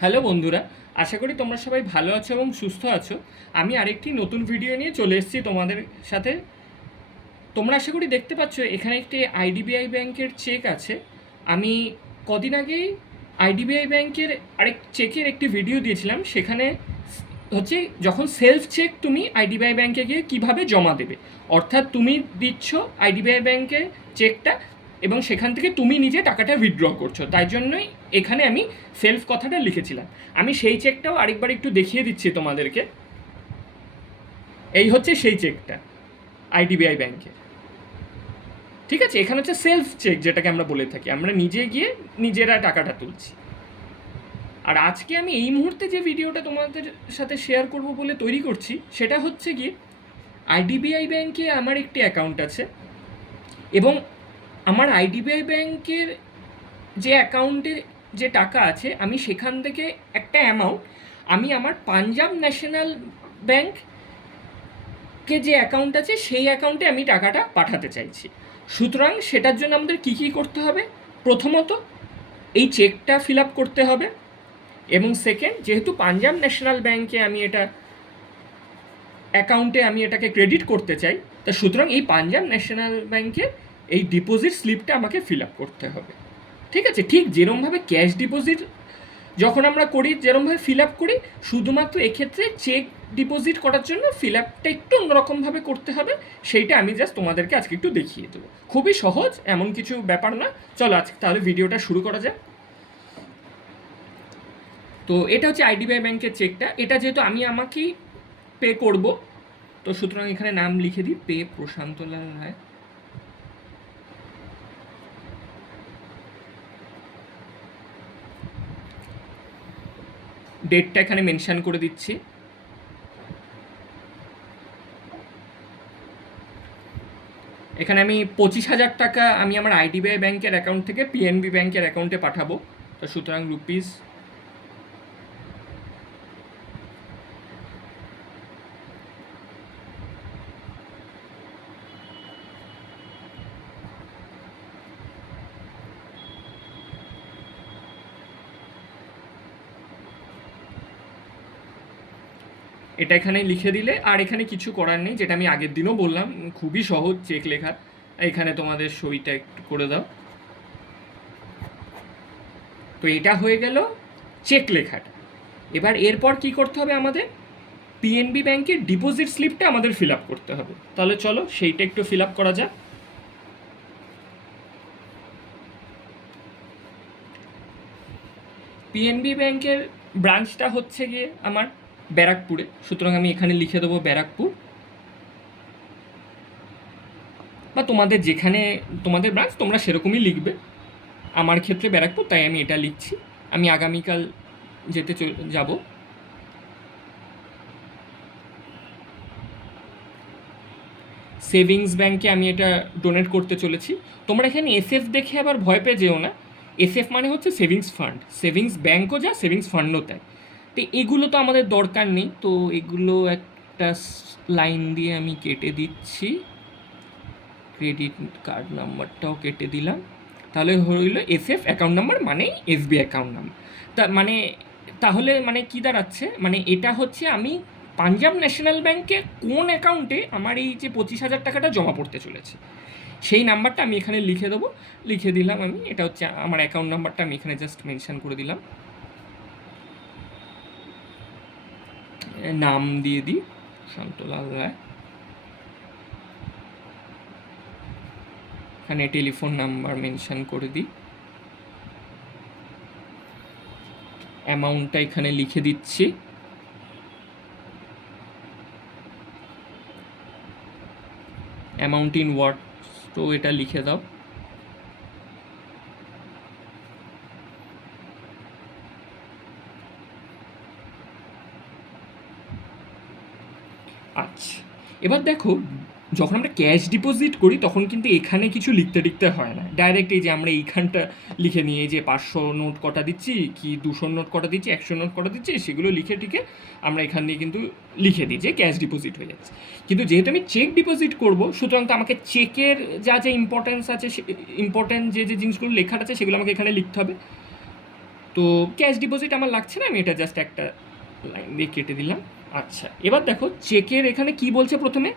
Hello বন্ধুরা, আশা করি তোমরা সবাই ভালো আছো এবং সুস্থ আছো। আমি আরেকটি নতুন ভিডিও নিয়ে চলে এসেছি তোমাদের সাথে। তোমরা আশা করি দেখতে পাচ্ছ এখানে একটি আইডিবিআই ব্যাংকের চেক আছে। আমি কদিন আগেই আইডিবিআই ব্যাংকের আরেক চেকের একটি ভিডিও দিয়েছিলাম। সেখানে হচ্ছে যখন সেলফ চেক তুমি আইডিবিআই ব্যাংকে গিয়ে কীভাবে জমা দেবে, অর্থাৎ তুমি দিচ্ছ আইডিবিআই ব্যাংকে চেকটা এবং সেখান থেকে তুমি নিজে টাকাটা উইথড্র করছো। তাই জন্যই এখানে আমি সেলফ কথাটা লিখেছিলাম। আমি সেই চেকটাও আরেকবার একটু দেখিয়ে দিচ্ছি তোমাদেরকে। এই হচ্ছে সেই চেকটা আইডিবিআই ব্যাংকে। ঠিক আছে, এখানে হচ্ছে সেলফ চেক, যেটাকে আমরা বলে থাকি, আমরা নিজে গিয়ে নিজেরা টাকাটা তুলছি। আর আজকে আমি এই মুহূর্তে যে ভিডিওটা তোমাদের সাথে শেয়ার করব বলে তৈরি করছি, সেটা হচ্ছে গিয়ে আইডিবিআই ব্যাংকে আমার একটি অ্যাকাউন্ট আছে এবং আমার আইডিবিআই ব্যাংকের যে অ্যাকাউন্টে যে টাকা আছে, আমি সেখান থেকে একটা অ্যামাউন্ট আমি আমার পাঞ্জাব ন্যাশনাল ব্যাংকে যে অ্যাকাউন্ট আছে সেই অ্যাকাউন্টে আমি টাকাটা পাঠাতে চাইছি। সুতরাং সেটার জন্য আমাদের কী কী করতে হবে? প্রথমত এই চেকটা ফিল আপ করতে হবে এবং সেকেন্ড, যেহেতু পাঞ্জাব ন্যাশনাল ব্যাংকে আমি এটা অ্যাকাউন্টে আমি এটাকে ক্রেডিট করতে চাই, তা সুতরাং এই পাঞ্জাব ন্যাশনাল ব্যাংকের এই ডিপোজিট স্লিপটা আমাকে ফিল আপ করতে হবে। ঠিক আছে, ঠিক যেরমভাবে ক্যাশ ডিপোজিট যখন আমরা করি যেরমভাবে ফিল আপ করি, শুধুমাত্র এক্ষেত্রে চেক ডিপোজিট করার জন্য ফিল আপটা একটু অন্যরকমভাবে করতে হবে। সেইটা আমি জাস্ট তোমাদেরকে আজকে একটু দেখিয়ে দেবো। খুবই সহজ, এমন কিছু ব্যাপার না। চলো আজকে তাহলে ভিডিওটা শুরু করা যাক। তো এটা হচ্ছে আইডিবিআই ব্যাংকের চেকটা। এটা যেহেতু আমি আমাকেই পে করব, তো সুতরাং এখানে নাম লিখে দিই, পে প্রশান্তলাল রায়। ডেটটা এখানে মেনশন করে দিচ্ছি। এখানে আমি 25,000 টাকা আমি আমার আইডিবিআই ব্যাংকের অ্যাকাউন্ট থেকে পিএনবি ব্যাংকের অ্যাকাউন্টে পাঠাবো। তো সুতরাং রুপিস এটা এখানে লিখে দিলে, আর এখানে কিছু করার নেই, যেটা আমি আগের দিনও বললাম, খুবই সহজ চেক লেখা। এখানে তোমাদের সইটা একটু করে দাও। তো এটা হয়ে গেল চেক লেখাটা। এবার এরপর কি করতে হবে আমাদের? পিএনবি ব্যাংকের ডিপোজিট স্লিপটা আমাদের ফিল আপ করতে হবে। তাহলে চলো সেইটা একটু ফিল আপ করা যাক। পিএনবি ব্যাংকের ব্রাঞ্চটা হচ্ছে গিয়ে আমার ব্যারাকপুরে, সুতরাং আমি এখানে লিখে দেবো ব্যারাকপুর, বা তোমাদের যেখানে তোমাদের ব্রাঞ্চ তোমরা সেরকমই লিখবে। আমার ক্ষেত্রে ব্যারাকপুর, তাই আমি এটা লিখছি। আমি আগামীকাল যেতে যাব। সেভিংস ব্যাংকে আমি এটা ডোনেট করতে চলেছি। তোমরা এখানে এসএফ দেখে আবার ভয় পেয়ে যেও না। এসএফ মানে হচ্ছে সেভিংস ফান্ড, সেভিংস ব্যাংকও যা সেভিংস ফান্ডও তাই। তো এগুলো তো আমাদের দরকার নেই, তো এগুলো একটা লাইন দিয়ে আমি কেটে দিচ্ছি। ক্রেডিট কার্ড নাম্বারটাও কেটে দিলাম। তাহলে হইল এসএফ অ্যাকাউন্ট নাম্বার মানেই এসবি অ্যাকাউন্ট নাম্বার। তা মানে তাহলে মানে কী দাঁড়াচ্ছে, মানে এটা হচ্ছে আমি পাঞ্জাব ন্যাশনাল ব্যাংকে কোন অ্যাকাউন্টে আমার এই যে 25,000 টাকাটা জমা পড়তে চলেছে সেই নাম্বারটা আমি এখানে লিখে দেবো। লিখে দিলাম আমি, এটা হচ্ছে আমার অ্যাকাউন্ট নাম্বারটা আমি এখানে জাস্ট মেনশন করে দিলাম। নাম দিয়ে দিই শান্তলাল রায়। এখানে টেলিফোন নাম্বার মেনশন করে দিই। অ্যামাউন্টটা এখানে লিখে দিচ্ছি। অ্যামাউন্ট ইন ওয়ার্ডস, তো এটা লিখে দাও। আচ্ছা, এবার দেখো, যখন আমরা ক্যাশ ডিপোজিট করি তখন কিন্তু এখানে কিছু লিখতে হয় না, ডাইরেক্ট এই যে আমরা এইখানটা লিখে নিই, এই যে 500 নোট কটা দিচ্ছি, কি 200 নোট কটা দিচ্ছি, 100 নোট কটা দিচ্ছি, সেগুলো লিখে টিকে আমরা এখান দিয়ে কিন্তু লিখে দিই যে ক্যাশ ডিপোজিট হয়ে যাচ্ছে। কিন্তু যেহেতু আমি চেক ডিপোজিট করব, সুতরাং তো আমাকে চেকের যা ইম্পর্টেন্স আছে, ইম্পর্টেন্ট যে জিনিসগুলো লেখার আছে সেগুলো আমাকে এখানে লিখতে হবে। তো ক্যাশ ডিপোজিট আমার লাগছে না, আমি এটা জাস্ট একটা লাইন দিয়ে কেটে দিলাম। আচ্ছা, এবার দেখো চেকের এখানে কি বলছে প্রথমে,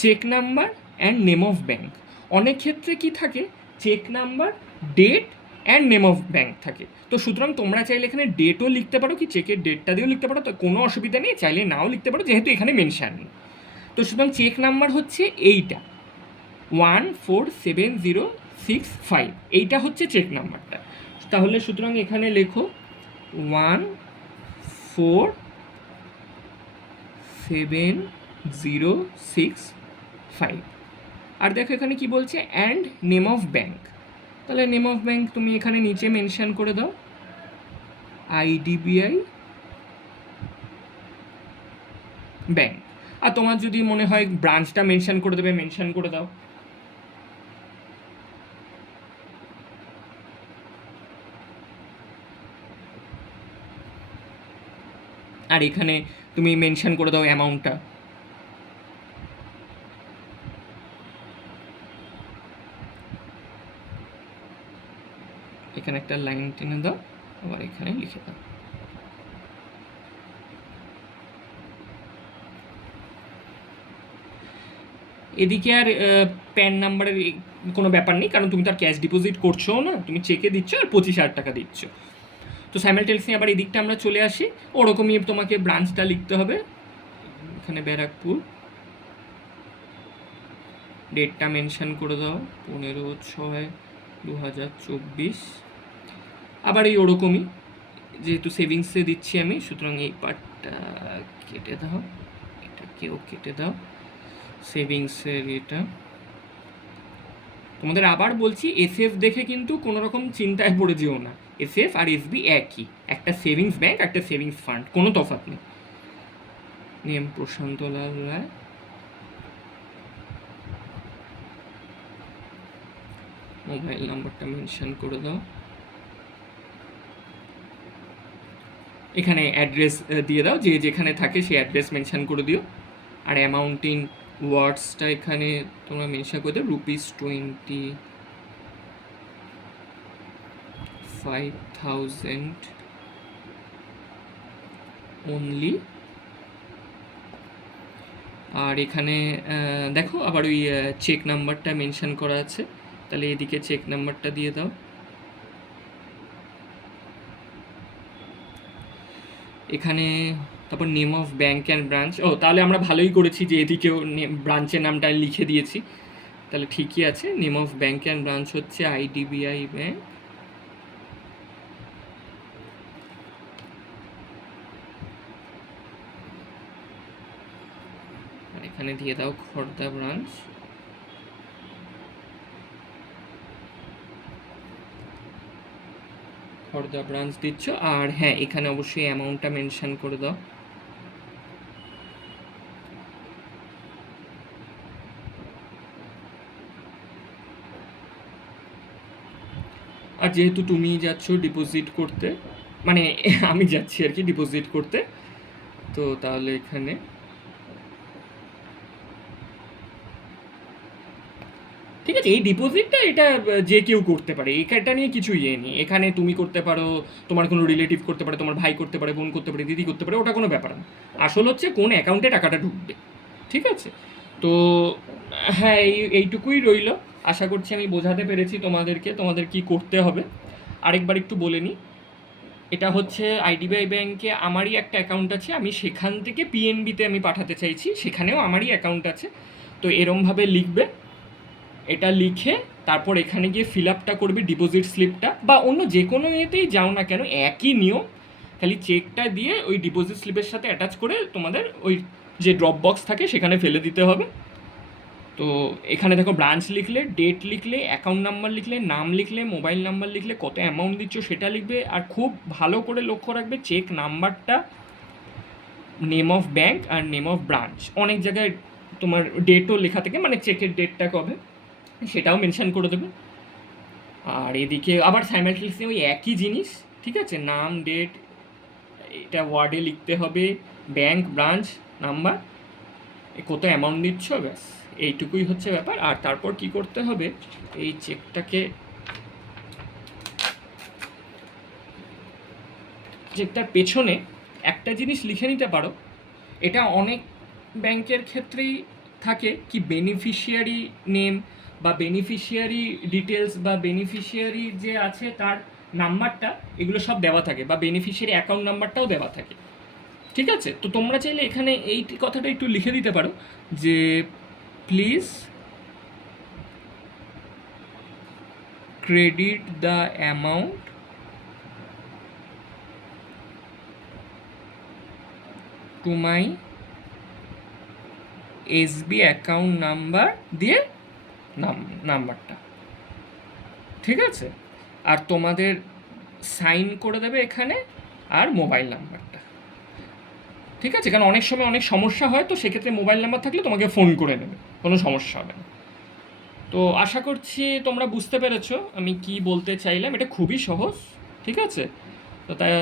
cheque number and name of bank. অনেক ক্ষেত্রে কি থাকে, cheque number, date and name of bank থাকে। তো সুতরাং তোমরা চাইলে এখানে ডেটও লিখতে পারো, কি চেকের ডেটটা দিয়েও লিখতে পারো, তো কোনো অসুবিধা নেই, চাইলে নাও লিখতে পারো, যেহেতু এখানে মেনশান নেই। তো সুতরাং চেক নাম্বার হচ্ছে এইটা 14706 এইটা হচ্ছে চেক নাম্বারটা। তাহলে সুতরাং এখানে লেখো 14706 আর দেখো এখানে কি বলছে, অ্যান্ড নেম অফ ব্যাঙ্ক। তাহলে নেম অফ ব্যাঙ্ক তুমি এখানে নিচে মেনশন করে দাও, আইডিবিআই ব্যাঙ্ক। আর তোমার যদি মনে হয় ব্রাঞ্চটা মেনশন করে দেবে, মেনশন করে দাও। আর এখানে তুমি মেনশন করে দাও অ্যামাউন্টটা। এখানে একটা লাইন টেনে দাও, আবার এখানে লিখে দাও। এদিকে আর প্যান নাম্বারের কোনো ব্যাপার নেই, কারণ তুমি তো আর ক্যাশ ডিপোজিট করছো না, তুমি চেকে দিচ্ছ আর 25,000 টাকা দিচ্ছ। তো সাইমালটেনিয়াসলি আবার এদিকটা আমরা চলে আসি, ওরকমই তোমাকে ব্রাঞ্চটা লিখতে হবে, এখানে ব্যারাকপুর, ডেটটা মেনশন করে দাও 15/6/2024। আবার এই ওরকমই, যেহেতু সেভিংসে দিচ্ছি আমি, সুতরাং এই পার্টটা কেটে দাও, এটাকেও কেটে দাও, সেভিংসের এটা। তোমাদের আবার বলছি, এসএফ দেখে কিন্তু কোনো রকম চিন্তায় পড়ে যেও না, এসএফ আর এসবি একই, একটা সেভিংস ব্যাংক, একটা সেভিংস ফান্ড, কোনো তফাৎ নেই। নেম প্রশান্ত লাল রায়, মোবাইল নাম্বারটা মেনশন করে দাও, এখানে অ্যাড্রেস দিয়ে দাও, যে যেখানে থাকে সেই অ্যাড্রেস মেনশন করে দিও। আর অ্যামাউন্ট ইন ওয়ার্ডসটা এখানে তোমরা মেনশন করে দাও, ₹25,000 অনলি। আর এখানে দেখো আবার ওই চেক নাম্বারটা মেনশন করা আছে, তাহলে এদিকে চেক নাম্বারটা দিয়ে দাও। এখানে তারপর name of bank and branch, ও তাহলে আমরা ভালোই করেছি যে এদিকেও ব্রাঞ্চের নামটা লিখে দিয়েছি, তাহলে ঠিকই আছে। Name of bank and branch হচ্ছে আইডিবিআই ব্যাঙ্ক। আর এখানে দিয়ে দাও খড়দা ব্রাঞ্চ। খড়দা ব্রাঞ্চ দিচ্ছ, আর হ্যাঁ এখানে অবশ্যই অ্যামাউন্টটা মেনশন করে দাও। আর যেহেতু তুমি যাচ্ছ ডিপোজিট করতে, মানে আমি যাচ্ছি আর কি ডিপোজিট করতে, তো তাহলে এখানে ঠিক আছে। এই ডিপোজিটটা এটা যে কেউ করতে পারে, এটা নিয়ে কিছু ইয়ে নেই। এখানে তুমি করতে পারো, তোমার কোনো রিলেটিভ করতে পারে, তোমার ভাই করতে পারে, বোন করতে পারে, দিদি করতে পারে, ওটা কোনো ব্যাপার না। আসল হচ্ছে কোন অ্যাকাউন্টে টাকাটা ঢুকবে, ঠিক আছে? তো হ্যাঁ, এইটুকুই রইল। আশা করছি আমি বোঝাতে পেরেছি তোমাদেরকে, তোমাদের কি করতে হবে। আরেকবার একটু বলে নিই, এটা হচ্ছে আইডিবিআই ব্যাংকে আমারই একটা অ্যাকাউন্ট আছে, আমি সেখান থেকে পিএনবিতে আমি পাঠাতে চাইছি, সেখানেও আমারই অ্যাকাউন্ট আছে। তো এরমভাবে লিখবে, এটা লিখে তারপর এখানে গিয়ে ফিল আপটা করবে ডিপোজিট স্লিপটা, বা অন্য যে কোনো ইয়েতেই যাও না কেন একই নিয়ম, খালি চেকটা দিয়ে ওই ডিপোজিট স্লিপের সাথে অ্যাটাচ করে তোমাদের ওই যে ড্রপ বক্স থাকে সেখানে ফেলে দিতে হবে। তো এখানে দেখো ব্রাঞ্চ লিখলে, ডেট লিখলে, অ্যাকাউন্ট নাম্বার লিখলে, নাম লিখলে, মোবাইল নাম্বার লিখলে, কত অ্যামাউন্ট দিচ্ছ সেটা লিখবে। আর খুব ভালো করে লক্ষ্য রাখবে চেক নাম্বারটা, নেম অফ ব্যাঙ্ক আর নেম অফ ব্রাঞ্চ, অনেক জায়গায় তোমার ডেটও লেখা থাকে, মানে চেকের ডেটটা কবে সেটাও মেনশন করে দেবে। আর এদিকে আবার সাইমালটেনিয়াসলি ওই একই জিনিস, ঠিক আছে, নাম, ডেট, এটা ওয়ার্ডে লিখতে হবে, ব্যাঙ্ক, ব্রাঞ্চ, নাম্বার, কত অ্যামাউন্ট দিচ্ছ, ব্যাস এইটুকুই হচ্ছে ব্যাপার। আর তারপর কি করতে হবে, এই চেকটাকে যেটার পেছনে একটা জিনিস লিখে নিতে পারো, এটা অনেক ব্যাংকের ক্ষেত্রেই থাকে কি বেনিফিশিয়ারি নেম বা বেনিফিশিয়ারি ডিটেলস বা বেনিফিশিয়ারি যে আছে তার নাম্বারটা, এগুলো সব দেওয়া থাকে, বা বেনিফিশিয়ারি অ্যাকাউন্ট নাম্বারটাও দেওয়া থাকে। ঠিক আছে, তো তোমরা চাইলে এখানে এই কথাটা একটু লিখে দিতে পারো যে please credit the amount to my SB account number দিয়ে নাম্বারটা। ঠিক আছে, আর তোমাদের সাইন করে দেবে এখানে, আর মোবাইল নাম্বারটা। ঠিক আছে, কারণ অনেক সময় অনেক সমস্যা হয়, তো সেক্ষেত্রে মোবাইল নাম্বার থাকলে তোমাকে ফোন করে নেবে, কোনো সমস্যা হবে না। তো আশা করছি তোমরা বুঝতে পেরেছো আমি কি বলতে চাইলাম, এটা খুবই সহজ। ঠিক আছে, তো তাই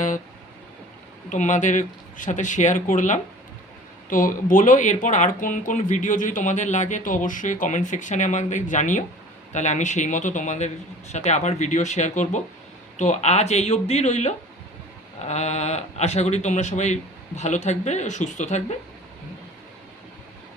তোমাদের সাথে শেয়ার করলাম। তো বলো এরপর আর কোন কোন ভিডিও যদি তোমাদের লাগে তো অবশ্যই কমেন্ট সেকশানে আমাদের জানিও, তাহলে আমি সেই মতো তোমাদের সাথে আবার ভিডিও শেয়ার করব। তো আজ এই অবধিই রইল। আশা করি তোমরা সবাই ভালো থাকবে, সুস্থ থাকবে।